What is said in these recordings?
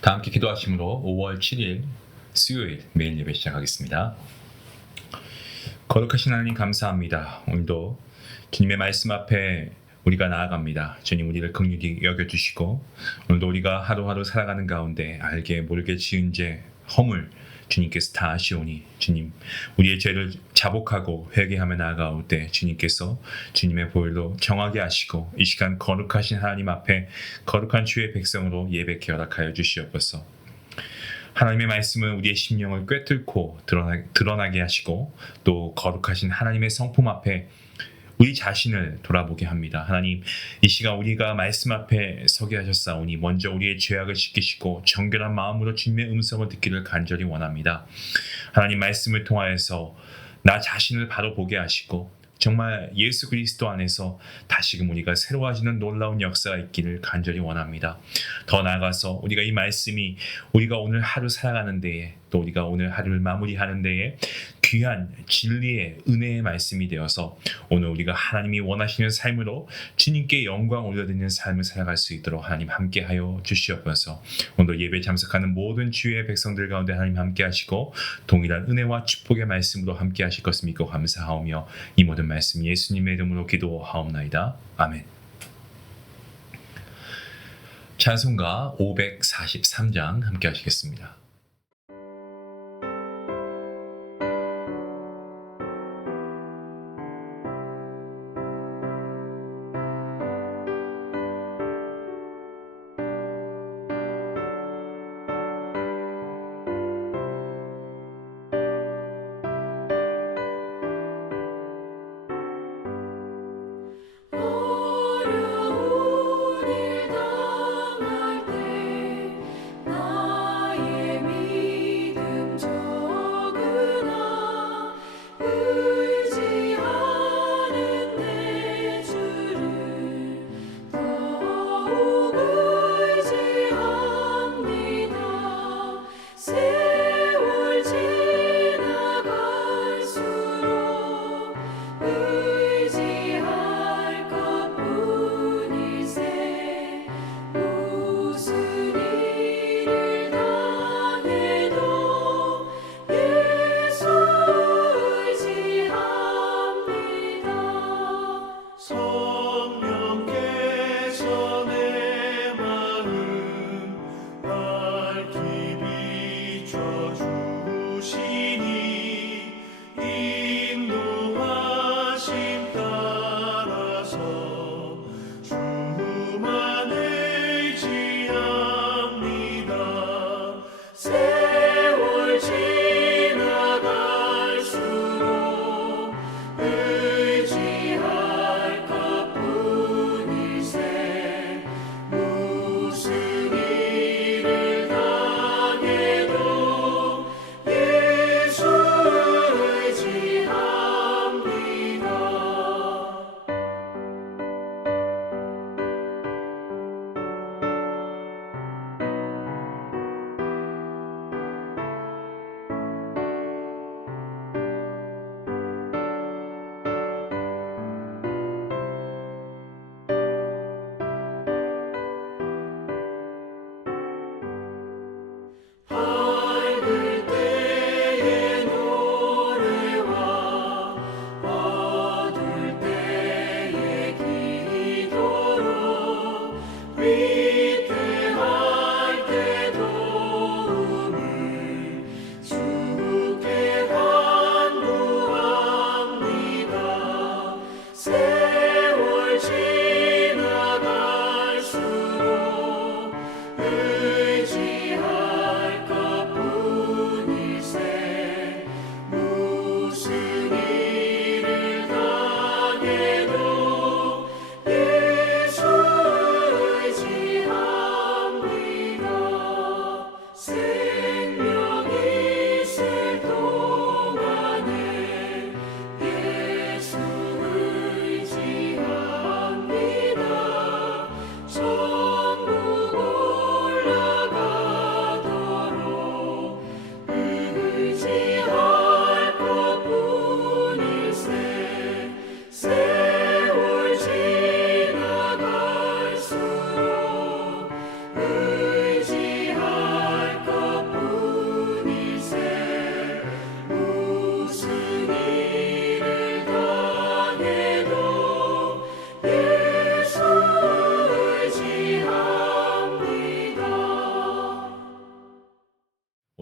다 함께 기도하심으로 5월 7일 수요일 매일 예배 시작하겠습니다. 거룩하신 하나님 감사합니다. 오늘도 주님의 말씀 앞에 우리가 나아갑니다. 주님 우리를 긍휼히 여겨주시고 오늘도 우리가 하루하루 살아가는 가운데 알게 모르게 지은 죄 허물 주님께서 다 아시오니 주님 우리의 죄를 자복하고 회개하며 나아가올 때 주님께서 주님의 보혈로 정하게 하시고 이 시간 거룩하신 하나님 앞에 거룩한 주의 백성으로 예배케 허락하여 주시옵소서. 하나님의 말씀은 우리의 심령을 꿰뚫고 드러나게 하시고 또 거룩하신 하나님의 성품 앞에 우리 자신을 돌아보게 합니다. 하나님, 이 시간 우리가 말씀 앞에 서게 하셨사오니 먼저 우리의 죄악을 씻기시고 정결한 마음으로 주님의 음성을 듣기를 간절히 원합니다. 하나님 말씀을 통하여서 나 자신을 바로 보게 하시고 정말 예수 그리스도 안에서 다시금 우리가 새로워지는 놀라운 역사가 있기를 간절히 원합니다. 더 나아가서 우리가 이 말씀이 우리가 오늘 하루 살아가는 데에 또 우리가 오늘 하루를 마무리하는 데에 귀한 진리의 은혜의 말씀이 되어서 오늘 우리가 하나님이 원하시는 삶으로 주님께 영광 올려드리는 삶을 살아갈 수 있도록 하나님 함께하여 주시옵소서. 오늘 예배 참석하는 모든 주의 백성들 가운데 하나님 함께하시고 동일한 은혜와 축복의 말씀으로 함께하실 것을 믿고 감사하오며 이 모든 말씀 예수님의 이름으로 기도하옵나이다. 아멘. 찬송가 543장 함께 하시겠습니다. 어려운 일 당할 때 나의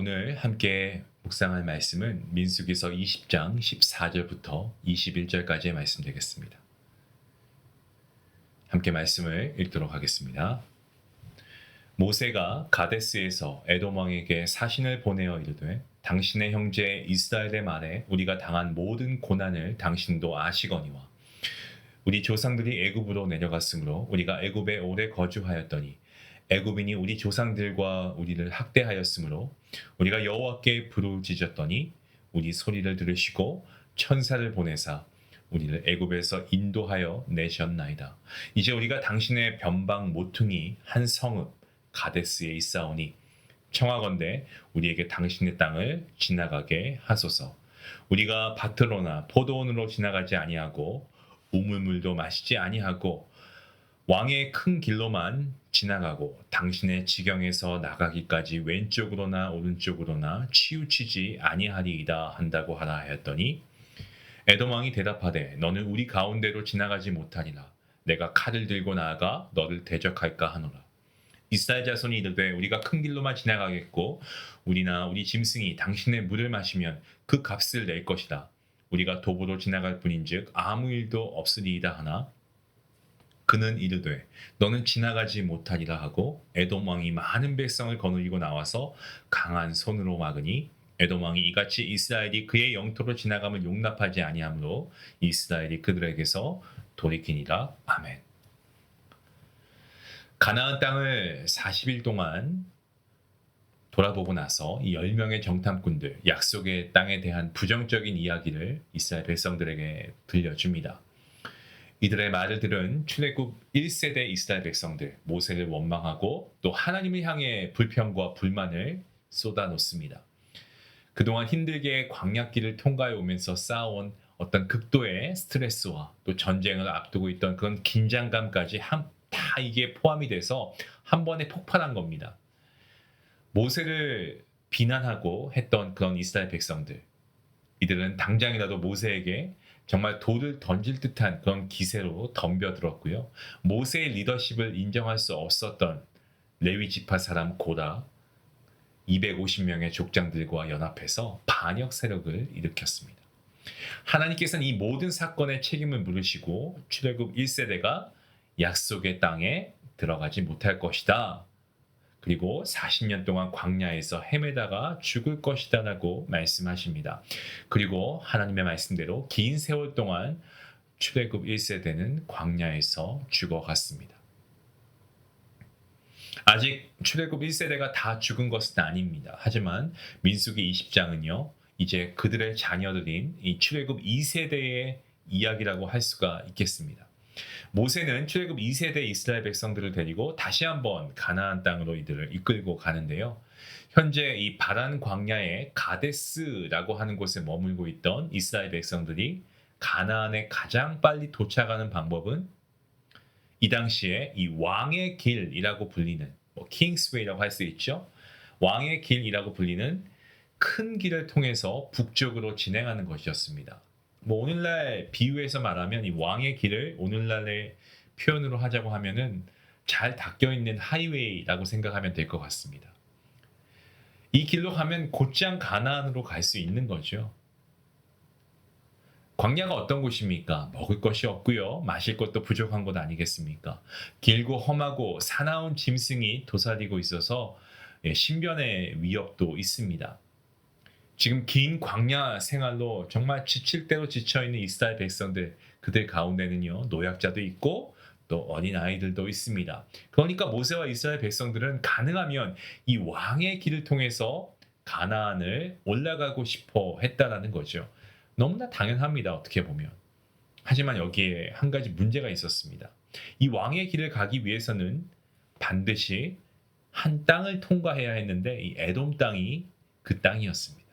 오늘 함께 묵상할 말씀은 민수기서 20장 14절부터 21절까지의 말씀 되겠습니다. 함께 말씀을 읽도록 하겠습니다. 모세가 가데스에서 에돔 왕에게 사신을 보내어 이르되 당신의 형제 이스라엘의 말에 우리가 당한 모든 고난을 당신도 아시거니와 우리 조상들이 애굽으로 내려갔으므로 우리가 애굽에 오래 거주하였더니 애굽인이 우리 조상들과 우리를 학대하였으므로 우리가 여호와께 부르짖었더니 우리 소리를 들으시고 천사를 보내사 우리를 애굽에서 인도하여 내셨나이다. 이제 우리가 당신의 변방 모퉁이 한 성읍 가데스에 있사오니 청하건대 우리에게 당신의 땅을 지나가게 하소서. 우리가 밭으로나 포도원으로 지나가지 아니하고 우물물도 마시지 아니하고 왕의 큰 길로만 지나가고 당신의 지경에서 나가기까지 왼쪽으로나 오른쪽으로나 치우치지 아니하리이다 한다고 하라 하였더니 에돔 왕이 대답하되 너는 우리 가운데로 지나가지 못하리라. 내가 칼을 들고 나아가 너를 대적할까 하노라. 이스라엘 자손이 이르되 우리가 큰 길로만 지나가겠고 우리나 우리 짐승이 당신의 물을 마시면 그 값을 낼 것이다. 우리가 도보로 지나갈 뿐인즉 아무 일도 없으리이다 하나 그는 이르되 너는 지나가지 못하리라 하고 에돔 왕이 많은 백성을 거느리고 나와서 강한 손으로 막으니 에돔 왕이 이같이 이스라엘이 그의 영토로 지나감을 용납하지 아니하므로 이스라엘이 그들에게서 돌이키니라. 아멘. 가나안 땅을 40일 동안 돌아보고 나서 이 10명의 정탐꾼들 약속의 땅에 대한 부정적인 이야기를 이스라엘 백성들에게 들려줍니다. 이들의 말을 들은 출애굽 1세대 이스라엘 백성들 모세를 원망하고 또 하나님을 향해 불평과 불만을 쏟아놓습니다. 그동안 힘들게 광야길을 통과해 오면서 쌓아온 어떤 극도의 스트레스와 또 전쟁을 앞두고 있던 그런 긴장감까지 다 이게 포함이 돼서 한 번에 폭발한 겁니다. 모세를 비난하고 했던 그런 이스라엘 백성들 이들은 당장이라도 모세에게 정말 돌을 던질 듯한 그런 기세로 덤벼들었고요. 모세의 리더십을 인정할 수 없었던 레위 지파 사람 고라 250명의 족장들과 연합해서 반역 세력을 일으켰습니다. 하나님께서는 이 모든 사건의 책임을 물으시고 출애굽 1세대가 약속의 땅에 들어가지 못할 것이다. 그리고 40년 동안 광야에서 헤매다가 죽을 것이다 라고 말씀하십니다. 그리고 하나님의 말씀대로 긴 세월 동안 출애굽 1세대는 광야에서 죽어갔습니다. 아직 출애굽 1세대가 다 죽은 것은 아닙니다. 하지만 민수기 20장은요. 이제 그들의 자녀들인 이 출애굽 2세대의 이야기라고 할 수가 있겠습니다. 모세는 출애굽 2세대 이스라엘 백성들을 데리고 다시 한번 가나안 땅으로 이들을 이끌고 가는데요. 현재 이 바란 광야의 가데스라고 하는 곳에 머물고 있던 이스라엘 백성들이 가나안에 가장 빨리 도착하는 방법은 이 당시에 이 왕의 길이라고 불리는 킹스웨이라고 할 수 있죠. 왕의 길이라고 불리는 큰 길을 통해서 북쪽으로 진행하는 것이었습니다. 오늘날 비유해서 말하면 이 왕의 길을 오늘날의 표현으로 하자고 하면은 잘 닦여 있는 하이웨이라고 생각하면 될 것 같습니다. 이 길로 가면 곧장 가나안으로 갈 수 있는 거죠. 광야가 어떤 곳입니까? 먹을 것이 없고요. 마실 것도 부족한 곳 아니겠습니까? 길고 험하고 사나운 짐승이 도사리고 있어서 신변의 위협도 있습니다. 지금 긴 광야 생활로 정말 지칠 대로 지쳐있는 이스라엘 백성들 그들 가운데는요. 노약자도 있고 또 어린아이들도 있습니다. 그러니까 모세와 이스라엘 백성들은 가능하면 이 왕의 길을 통해서 가나안을 올라가고 싶어 했다라는 거죠. 너무나 당연합니다. 어떻게 보면. 하지만 여기에 한 가지 문제가 있었습니다. 이 왕의 길을 가기 위해서는 반드시 한 땅을 통과해야 했는데 이 에돔 땅이 그 땅이었습니다.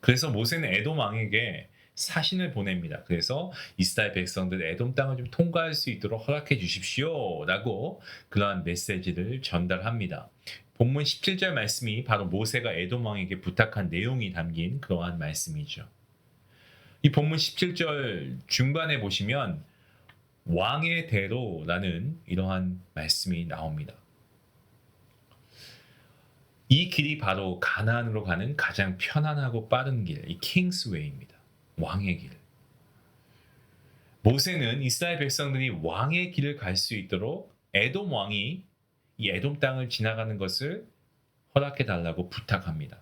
그래서 모세는 에돔 왕에게 사신을 보냅니다. 그래서 이스라엘 백성들 에돔 땅을 좀 통과할 수 있도록 허락해 주십시오 라고 그러한 메시지를 전달합니다. 본문 17절 말씀이 바로 모세가 에돔 왕에게 부탁한 내용이 담긴 그러한 말씀이죠. 이 본문 17절 중반에 보시면 왕의 대로라는 이러한 말씀이 나옵니다. 이 길이 바로 가나안으로 가는 가장 편안하고 빠른 길, 이 킹스웨이입니다. 왕의 길. 모세는 이스라엘 백성들이 왕의 길을 갈 수 있도록 에돔 왕이 이 에돔 땅을 지나가는 것을 허락해 달라고 부탁합니다.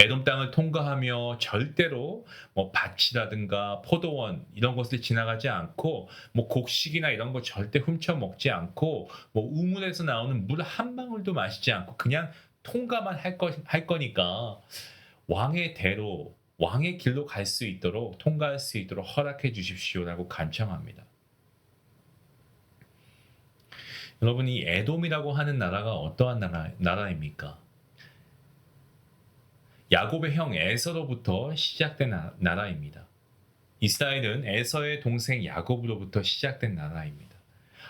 에돔 땅을 통과하며 절대로 뭐 밭이라든가 포도원 이런 것을 지나가지 않고 뭐 곡식이나 이런 거 절대 훔쳐 먹지 않고 뭐 우물에서 나오는 물 한 방울도 마시지 않고 그냥 통과만 할 거니까 왕의 대로 왕의 길로 갈 수 있도록 통과할 수 있도록 허락해 주십시오라고 간청합니다. 여러분 이 에돔이라고 하는 나라가 어떠한 나라입니까? 야곱의 형 에서로부터 시작된 나라입니다. 이스라엘은 에서의 동생 야곱으로부터 시작된 나라입니다.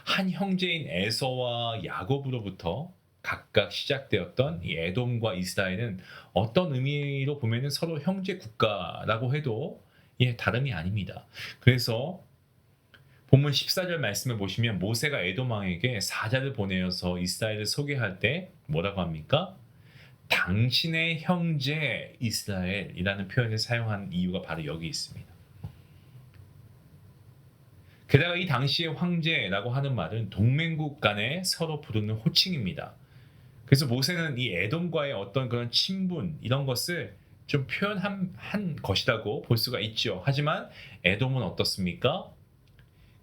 한 형제인 에서와 야곱으로부터 각각 시작되었던 이 에돔과 이스라엘은 어떤 의미로 보면은 서로 형제 국가라고 해도 다름이 아닙니다. 그래서 본문 14절 말씀을 보시면 모세가 에돔 왕에게 사자를 보내어서 이스라엘을 소개할 때 뭐라고 합니까? 당신의 형제 이스라엘이라는 표현을 사용한 이유가 바로 여기 있습니다. 게다가 이 당시의 황제라고 하는 말은 동맹국 간에 서로 부르는 호칭입니다. 그래서 모세는 이 에돔과의 어떤 그런 친분 이런 것을 좀 표현한 것이라고 볼 수가 있죠. 하지만 에돔은 어떻습니까?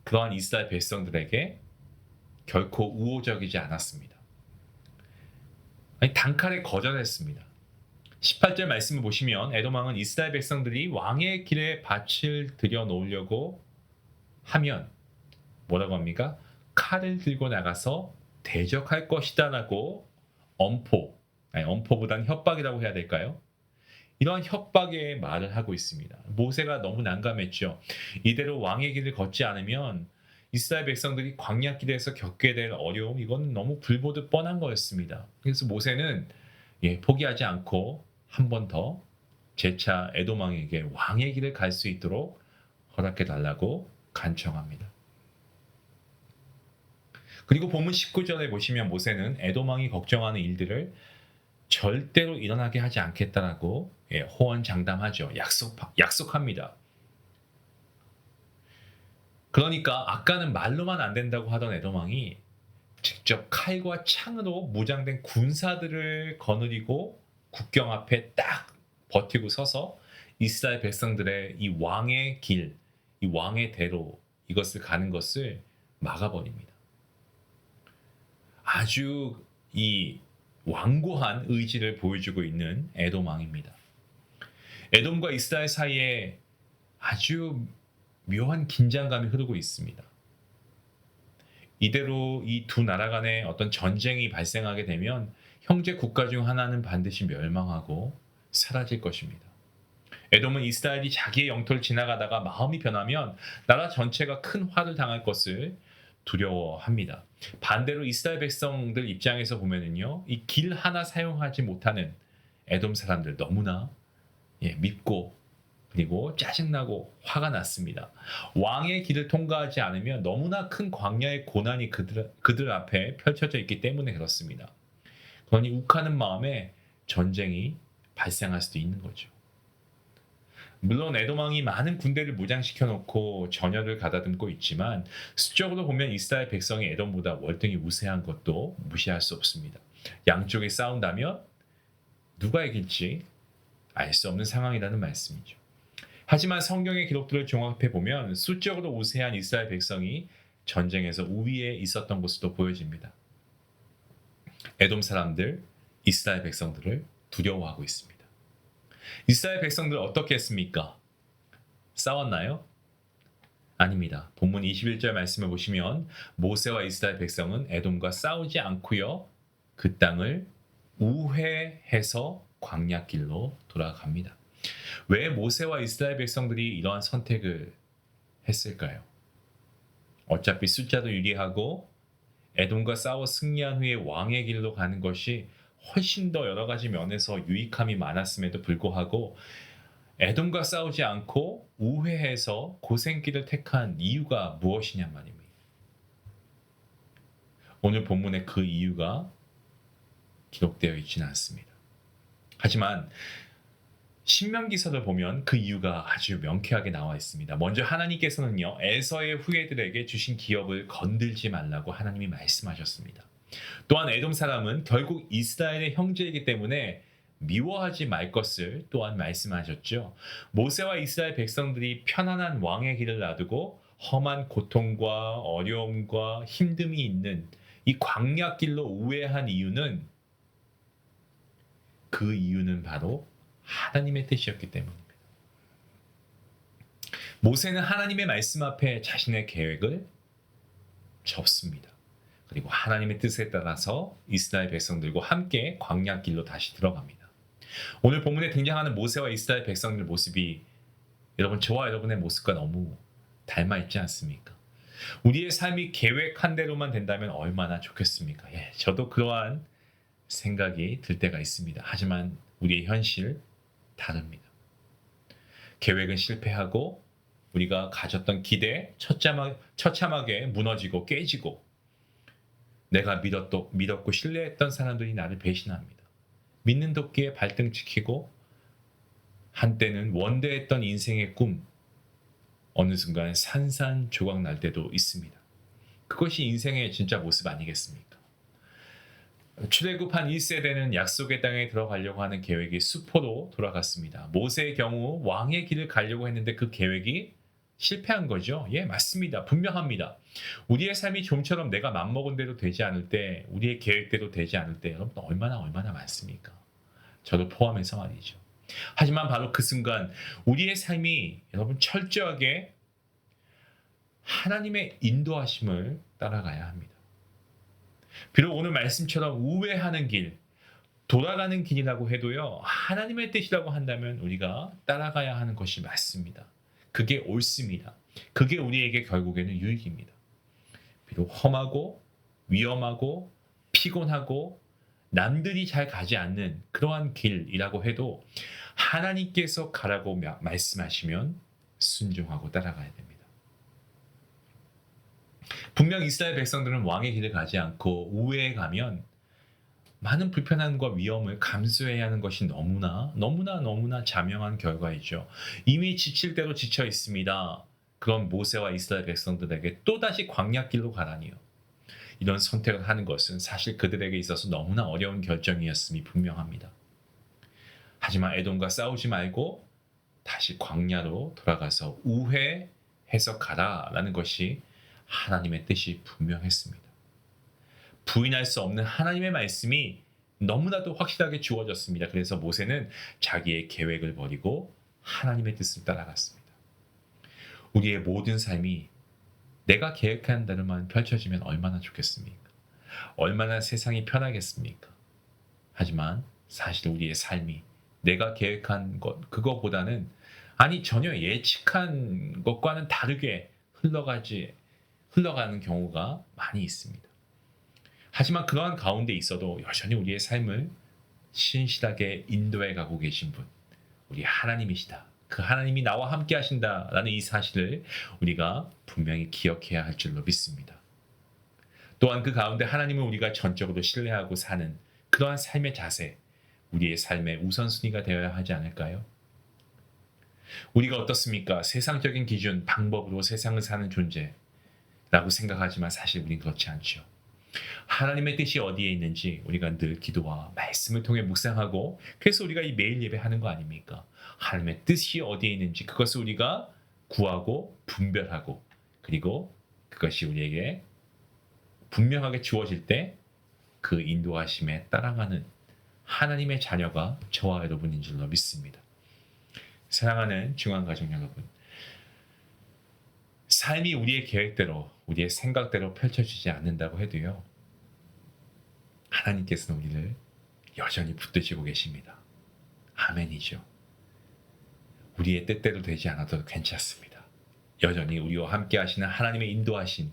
그러한 이스라엘 백성들에게 결코 우호적이지 않았습니다. 아니, 단칼에 거절했습니다. 18절 말씀을 보시면 에돔 왕은 이스라엘 백성들이 왕의 길에 밭을 들여 놓으려고 하면 뭐라고 합니까? 칼을 들고 나가서 대적할 것이다라고 엄포보다는 협박이라고 해야 될까요? 이러한 협박의 말을 하고 있습니다. 모세가 너무 난감했죠. 이대로 왕의 길을 걷지 않으면 이스라엘 백성들이 광야길에서 겪게 될 어려움 이건 너무 불보듯 뻔한 거였습니다. 그래서 모세는 포기하지 않고 한 번 더 재차 에돔 왕에게 왕의 길을 갈 수 있도록 허락해 달라고 간청합니다. 그리고 본문 19절에 보시면 모세는 에돔 왕이 걱정하는 일들을 절대로 일어나게 하지 않겠다라고 호언장담하죠. 약속합니다. 그러니까 아까는 말로만 안 된다고 하던 에돔 왕이 직접 칼과 창으로 무장된 군사들을 거느리고 국경 앞에 딱 버티고 서서 이스라엘 백성들의 이 왕의 길, 이 왕의 대로 이것을 가는 것을 막아버립니다. 아주 이 완고한 의지를 보여주고 있는 에돔 왕입니다. 에돔과 이스라엘 사이에 아주 묘한 긴장감이 흐르고 있습니다. 이대로 이 두 나라 간에 어떤 전쟁이 발생하게 되면 형제 국가 중 하나는 반드시 멸망하고 사라질 것입니다. 에돔은 이스라엘이 자기의 영토를 지나가다가 마음이 변하면 나라 전체가 큰 화를 당할 것을 두려워합니다. 반대로 이스라엘 백성들 입장에서 보면은요, 이 길 하나 사용하지 못하는 에돔 사람들 너무나 밉고 그리고 짜증나고 화가 났습니다. 왕의 길을 통과하지 않으면 너무나 큰 광야의 고난이 그들 앞에 펼쳐져 있기 때문에 그렇습니다. 그러니 욱하는 마음에 전쟁이 발생할 수도 있는 거죠. 물론 에돔 왕이 많은 군대를 무장시켜 놓고 전열을 가다듬고 있지만 수적으로 보면 이스라엘 백성이 에돔보다 월등히 우세한 것도 무시할 수 없습니다. 양쪽이 싸운다면 누가 이길지 알 수 없는 상황이라는 말씀이죠. 하지만 성경의 기록들을 종합해 보면 수적으로 우세한 이스라엘 백성이 전쟁에서 우위에 있었던 것으로 보여집니다. 에돔 사람들, 이스라엘 백성들을 두려워하고 있습니다. 이스라엘 백성들 어떻게 했습니까? 싸웠나요? 아닙니다. 본문 21절 말씀을 보시면 모세와 이스라엘 백성은 에돔과 싸우지 않고요. 그 땅을 우회해서 광야길로 돌아갑니다. 왜 모세와 이스라엘 백성들이 이러한 선택을 했을까요? 어차피 숫자도 유리하고 에돔과 싸워 승리한 후에 왕의 길로 가는 것이 훨씬 더 여러 가지 면에서 유익함이 많았음에도 불구하고 에돔과 싸우지 않고 우회해서 고생길을 택한 이유가 무엇이냐 말입니다. 오늘 본문에 그 이유가 기록되어 있지는 않습니다. 하지만 신명기서를 보면 그 이유가 아주 명쾌하게 나와 있습니다. 먼저 하나님께서는요, 에서의 후예들에게 주신 기업을 건들지 말라고 하나님이 말씀하셨습니다. 또한 에돔 사람은 결국 이스라엘의 형제이기 때문에 미워하지 말 것을 또한 말씀하셨죠. 모세와 이스라엘 백성들이 편안한 왕의 길을 놔두고 험한 고통과 어려움과 힘듦이 있는 이 광야길로 우회한 이유는, 그 이유는 바로 하나님의 뜻이었기 때문입니다. 모세는 하나님의 말씀 앞에 자신의 계획을 접습니다. 그리고 하나님의 뜻에 따라서 이스라엘 백성들과 함께 광야길로 다시 들어갑니다. 오늘 본문에 등장하는 모세와 이스라엘 백성들 모습이 여러분, 저와 여러분의 모습과 너무 닮아 있지 않습니까? 우리의 삶이 계획한 대로만 된다면 얼마나 좋겠습니까? 예, 저도 그러한 생각이 들 때가 있습니다. 하지만 우리의 현실 다릅니다. 계획은 실패하고 우리가 가졌던 기대 처참하게 무너지고 깨지고, 내가 믿었고 신뢰했던 사람들이 나를 배신합니다. 믿는 도끼에 발등 지키고 한때는 원대했던 인생의 꿈, 어느 순간 산산조각 날 때도 있습니다. 그것이 인생의 진짜 모습 아니겠습니까? 출애굽한 1세대는 약속의 땅에 들어가려고 하는 계획이 수포로 돌아갔습니다. 모세의 경우 왕의 길을 가려고 했는데 그 계획이 실패한 거죠. 예, 맞습니다. 분명합니다. 우리의 삶이 좀처럼 내가 맘먹은 대로 되지 않을 때, 우리의 계획대로 되지 않을 때 여러분 얼마나 많습니까? 저도 포함해서 말이죠. 하지만 바로 그 순간 우리의 삶이 여러분 철저하게 하나님의 인도하심을 따라가야 합니다. 비록 오늘 말씀처럼 우회하는 길, 돌아가는 길이라고 해도요, 하나님의 뜻이라고 한다면 우리가 따라가야 하는 것이 맞습니다. 그게 옳습니다. 그게 우리에게 결국에는 유익입니다. 비록 험하고 위험하고 피곤하고 남들이 잘 가지 않는 그러한 길이라고 해도 하나님께서 가라고 말씀하시면 순종하고 따라가야 됩니다. 분명 이스라엘 백성들은 왕의 길을 가지 않고 우회에 가면 많은 불편함과 위험을 감수해야 하는 것이 너무나 자명한 결과이죠. 이미 지칠 대로 지쳐 있습니다. 그런 모세와 이스라엘 백성들에게 또다시 광야길로 가라니요. 이런 선택을 하는 것은 사실 그들에게 있어서 너무나 어려운 결정이었음이 분명합니다. 하지만 에돔과 싸우지 말고 다시 광야로 돌아가서 우회해서 가라라는 것이 하나님의 뜻이 분명했습니다. 부인할 수 없는 하나님의 말씀이 너무나도 확실하게 주어졌습니다. 그래서 모세는 자기의 계획을 버리고 하나님의 뜻을 따라갔습니다. 우리의 모든 삶이 내가 계획한 대로만 펼쳐지면 얼마나 좋겠습니까? 얼마나 세상이 편하겠습니까? 하지만 사실 우리의 삶이 내가 계획한 것, 그거보다는 전혀 예측한 것과는 다르게 흘러가는 경우가 많이 있습니다. 하지만 그러한 가운데 있어도 여전히 우리의 삶을 신실하게 인도해 가고 계신 분, 우리 하나님이시다. 그 하나님이 나와 함께 하신다라는 이 사실을 우리가 분명히 기억해야 할 줄로 믿습니다. 또한 그 가운데 하나님을 우리가 전적으로 신뢰하고 사는 그러한 삶의 자세, 우리의 삶의 우선순위가 되어야 하지 않을까요? 우리가 어떻습니까? 세상적인 기준, 방법으로 세상을 사는 존재라고 생각하지만 사실 우린 그렇지 않죠. 하나님의 뜻이 어디에 있는지 우리가 늘 기도와 말씀을 통해 묵상하고, 그래서 우리가 이 매일 예배하는 거 아닙니까? 하나님의 뜻이 어디에 있는지 그것을 우리가 구하고 분별하고, 그리고 그것이 우리에게 분명하게 주어질 때 그 인도하심에 따라가는 하나님의 자녀가 저와 여러분인 줄로 믿습니다. 사랑하는 중앙가족 여러분, 삶이 우리의 계획대로, 우리의 생각대로 펼쳐지지 않는다고 해도요, 하나님께서는 우리를 여전히 붙드시고 계십니다. 아멘이죠. 우리의 뜻대로 되지 않아도 괜찮습니다. 여전히 우리와 함께 하시는 하나님의 인도하신,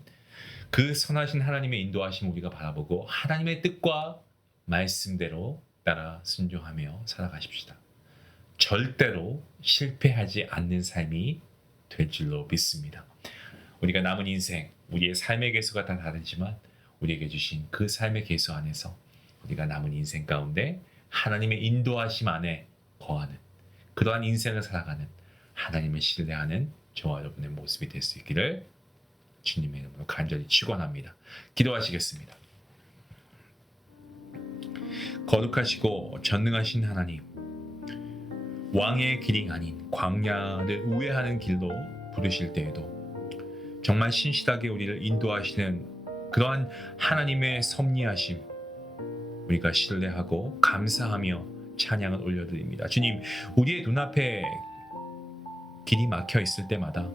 그 선하신 하나님의 인도하심 우리가 바라보고 하나님의 뜻과 말씀대로 따라 순종하며 살아가십시다. 절대로 실패하지 않는 삶이 될 줄로 믿습니다. 우리가 남은 인생, 우리의 삶의 개수가 다 다르지만 우리에게 주신 그 삶의 개수 안에서 우리가 남은 인생 가운데 하나님의 인도하심 안에 거하는 그러한 인생을 살아가는 하나님을 신뢰하는 저와 여러분의 모습이 될 수 있기를 주님의 이름으로 간절히 축원합니다. 기도하시겠습니다. 거룩하시고 전능하신 하나님, 왕의 길이 아닌 광야를 우회하는 길로 부르실 때에도 정말 신실하게 우리를 인도하시는 그러한 하나님의 섭리하심 우리가 신뢰하고 감사하며 찬양을 올려드립니다. 주님, 우리의 눈앞에 길이 막혀 있을 때마다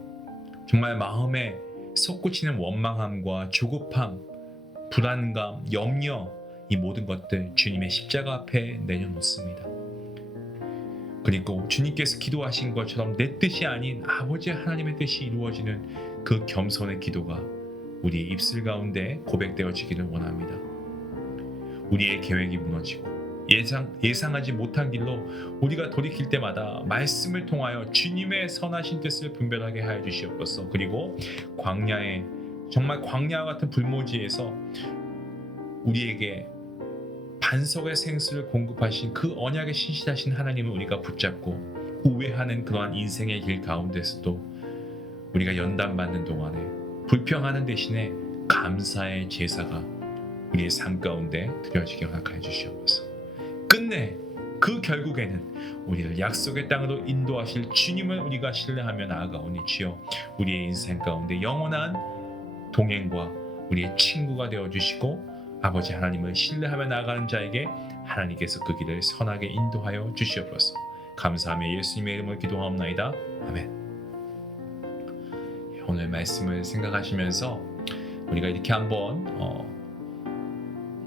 정말 마음에 솟구치는 원망함과 조급함, 불안감, 염려 이 모든 것들 주님의 십자가 앞에 내려놓습니다. 그리고 주님께서 기도하신 것처럼 내 뜻이 아닌 아버지 하나님의 뜻이 이루어지는 그 겸손의 기도가 우리의 입술 가운데 고백되어지기를 원합니다. 우리의 계획이 무너지고 예상하지 못한 길로 우리가 돌이킬 때마다 말씀을 통하여 주님의 선하신 뜻을 분별하게 하여 주시옵소서. 그리고 광야에 정말 광야와 같은 불모지에서 우리에게 반석의 생수를 공급하신 그 언약에 신실하신 하나님을 우리가 붙잡고 우회하는 그러한 인생의 길 가운데서도 우리가 연단받는 동안에 불평하는 대신에 감사의 제사가 우리의 삶 가운데 드려지게 허락하여 주시옵소서. 끝내 그 결국에는 우리를 약속의 땅으로 인도하실 주님을 우리가 신뢰하며 나아가오니 주여 우리의 인생 가운데 영원한 동행과 우리의 친구가 되어주시고 아버지 하나님을 신뢰하며 나아가는 자에게 하나님께서 그 길을 선하게 인도하여 주시옵소서. 감사하며 예수님의 이름으로 기도하옵나이다. 아멘. 오늘 말씀을 생각하시면서 우리가 이렇게 한번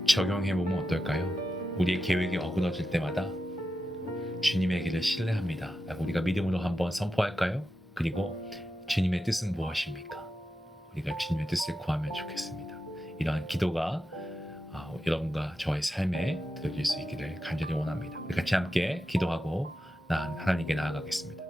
적용해보면 어떨까요? 우리의 계획이 어그러질 때마다 주님의 길을 신뢰합니다 라고 우리가 믿음으로 한번 선포할까요? 그리고 주님의 뜻은 무엇입니까? 우리가 주님의 뜻을 구하면 좋겠습니다. 이러한 기도가 여러분과 저의 삶에 들어질 수 있기를 간절히 원합니다. 우리 같이 함께 기도하고 하나님께 나아가겠습니다.